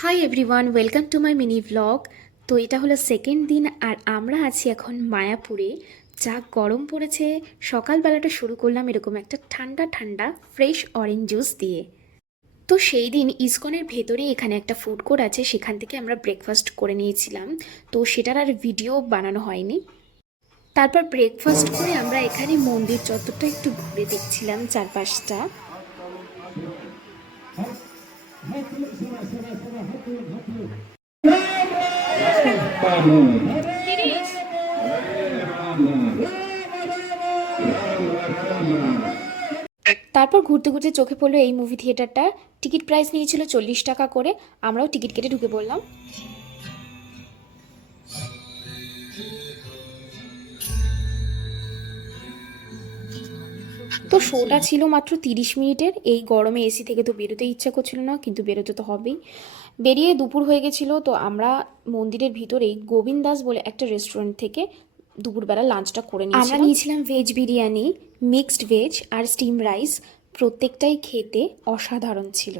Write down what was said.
Hi everyone, welcome to my mini vlog. তো এটা হলো সেকেন্ড দিন আর আমরা আছি এখন মায়াপুরে। যা গরম পড়েছে, সকালবেলাটা শুরু করলাম এরকম একটা ঠান্ডা ঠান্ডা ফ্রেশ অরেঞ্জ জুস দিয়ে। তো সেই দিন ইসকনের ভেতরে এখানে একটা ফুড কোর্ট আছে, সেখান থেকে আমরা ব্রেকফাস্ট করে নিয়েছিলাম। তো সেটার আর ভিডিও বানানো হয়নি। তারপর ব্রেকফাস্ট করে আমরা এখানে মন্দির চত্বরটা একটু ঘুরে দেখছিলাম চারপাশটা। তারপর ঘুরতে ঘুরতে চোখে পড়লো এই মুভি থিয়েটারটা। টিকিট প্রাইস নিয়েছিল 40 টাকা করে। আমরাও টিকিট কেটে ঢুকে পড়লাম। তো শোটা ছিল মাত্র 30 মিনিটের। এই গরমে এসি থেকে তো বেরোতে ইচ্ছা করছিল না, কিন্তু বেরোতে তো হবেই। বেরিয়ে দুপুর হয়ে গেছিলো। তো আমরা মন্দিরের ভিতরেই গোবিন্দ দাস বলে একটা রেস্টুরেন্ট থেকে দুপুরবেলা লাঞ্চটা করে নিয়েছিলাম। আমরা নিয়েছিলাম ভেজ বিরিয়ানি, মিক্সড ভেজ আর স্টিম রাইস। প্রত্যেকটাই খেতে অসাধারণ ছিল।